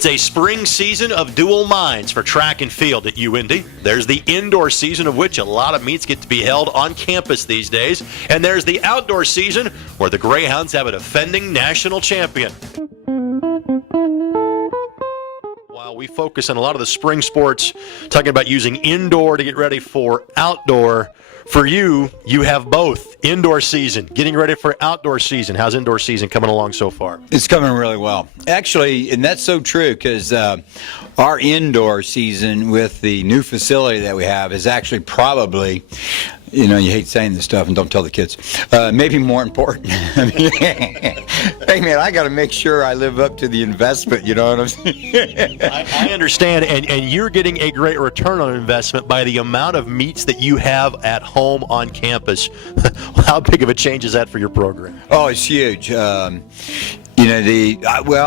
It's a spring season of dual minds for track and field at UIndy. There's the indoor season, of which a lot of meets get to be held on campus these days. And there's the outdoor season, where the Greyhounds have a defending national champion. While we focus on a lot of the spring sports, talking about using indoor to get ready for outdoor, for you have both. Indoor season, getting ready for outdoor season. How's indoor season coming along so far? It's coming really well. Actually, and that's so true, because our indoor season with the new facility that we have is actually probably, you hate saying this stuff and don't tell the kids, maybe more important. Hey, man, I got to make sure I live up to the investment, you know what I'm saying? I understand, and you're getting a great return on investment by the amount of meets that you have at home on campus. How big of a change is that for your program? Oh, it's huge. Well,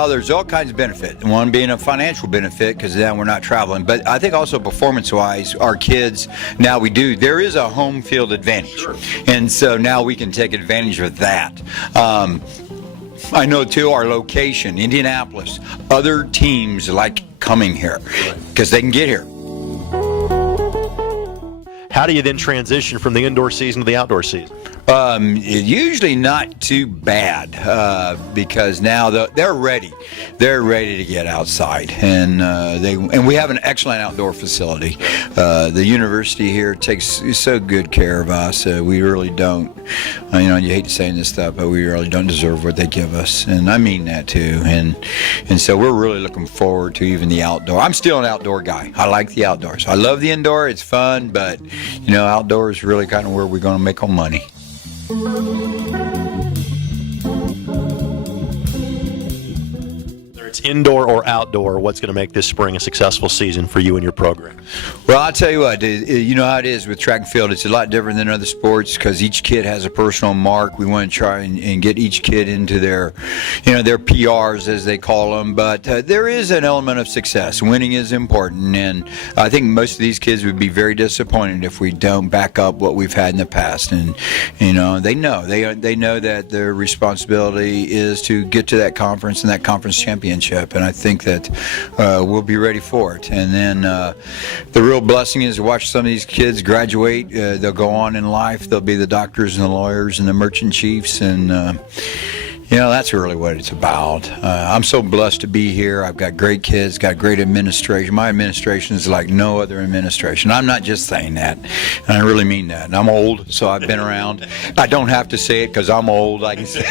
there's all kinds of benefit. One being a financial benefit, because then we're not traveling. But I think also performance-wise, our kids, there is a home field advantage. Sure. And so now we can take advantage of that. I know, too, our location, Indianapolis, other teams like coming here because they can get here. How do you then transition from the indoor season to the outdoor season? Usually not too bad, because now they're ready. They're ready to get outside, and we have an excellent outdoor facility. The university here takes so good care of us. We really don't. You hate saying this stuff, but we really don't deserve what they give us, and I mean that too. And so we're really looking forward to even the outdoor. I'm still an outdoor guy. I like the outdoors. I love the indoor. It's fun, but outdoor is really kind of where we're going to make our money. Whether it's indoor or outdoor, what's going to make this spring a successful season for you and your program? Well, I'll tell you what, you know how it is with track and field. It's a lot different than other sports because each kid has a personal mark. We want to try and get each kid into their PRs, as they call them. But there is an element of success. Winning is important, and I think most of these kids would be very disappointed if we don't back up what we've had in the past. And they know that their responsibility is to get to that conference and that conference championship. And I think that we'll be ready for it. And then the real blessing is to watch some of these kids graduate. They'll go on in life. They'll be the doctors and the lawyers and the merchant chiefs, and that's really what it's about. I'm so blessed to be here. I've got great kids, got great administration. My administration is like no other administration. I'm not just saying that, and I really mean that. And I'm old, so I've been around. I don't have to say it because I'm old. I can say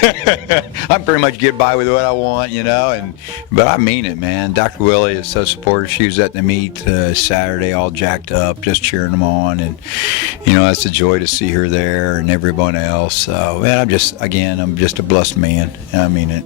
I pretty much get by with what I want, but I mean it, man. Dr. Willie is so supportive. She was at the meet Saturday, all jacked up, just cheering them on, and it's a joy to see her there and everyone else. So, man, I'm just a blessed man. I mean it.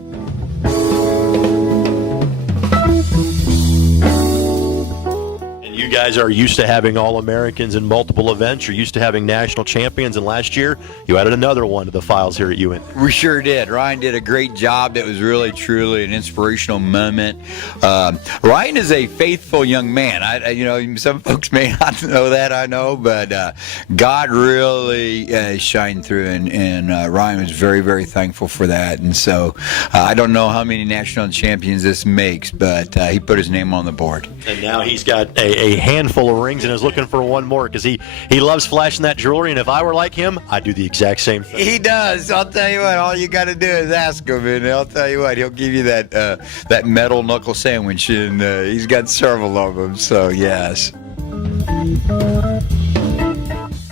You guys are used to having All-Americans in multiple events. You're used to having national champions, and last year you added another one to the files here at UIndy. We sure did. Ryan did a great job. It was really, truly an inspirational moment. Ryan is a faithful young man. Some folks may not know that, I know, but God really shined through, and Ryan was very, very thankful for that. And so I don't know how many national champions this makes, but he put his name on the board. And now he's got a handful of rings and is looking for one more because he loves flashing that jewelry, and if I were like him, I'd do the exact same thing. He does. I'll tell you what, all you got to do is ask him, and I'll tell you what, he'll give you that metal knuckle sandwich, and he's got several of them, so yes.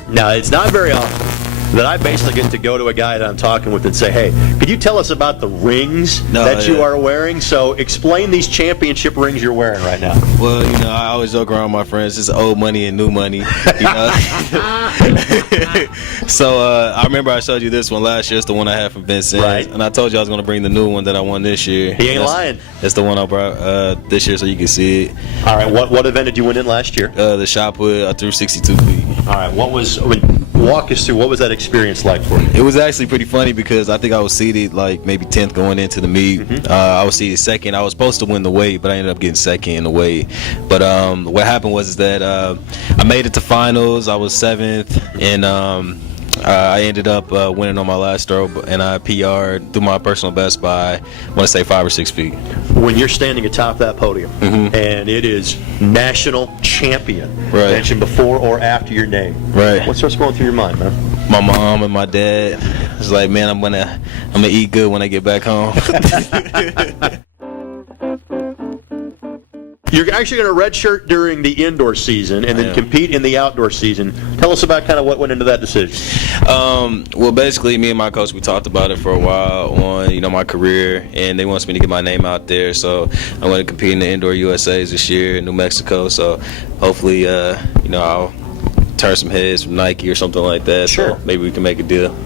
Now, it's not very often that I basically get to go to a guy that I'm talking with and say, hey, could you tell us about the rings you are wearing? So explain these championship rings you're wearing right now. Well, I always joke around with my friends, it's old money and new money. So I remember I showed you this one last year. It's the one I had from Vincent. Right. And I told you I was going to bring the new one that I won this year. He ain't lying. That's the one I brought this year so you can see it. All right, what event did you win in last year? The shot put, I threw 62 feet. All right, walk us through, what was that experience like for you? It was actually pretty funny because I think I was seeded like maybe 10th going into the meet. Mm-hmm. I was seeded second. I was supposed to win the weight, but I ended up getting second in the weight. But what happened was that I made it to finals. I was 7th, and I ended up winning on my last throw, and I PR'd through my personal best by, I want to say, 5 or 6 feet. When you're standing atop that podium, and it is national champion, Right. mentioned before or after your name, Right. what starts going through your mind, man? My mom and my dad was like, man, I'm gonna eat good when I get back home. You're actually going to redshirt during the indoor season and then compete in the outdoor season. Tell us about kind of what went into that decision. Well, basically, me and my coach, we talked about it for a while on, my career, and they want me to get my name out there. So I'm going to compete in the Indoor USAs this year in New Mexico. So hopefully, I'll turn some heads from Nike or something like that. Sure. So maybe we can make a deal.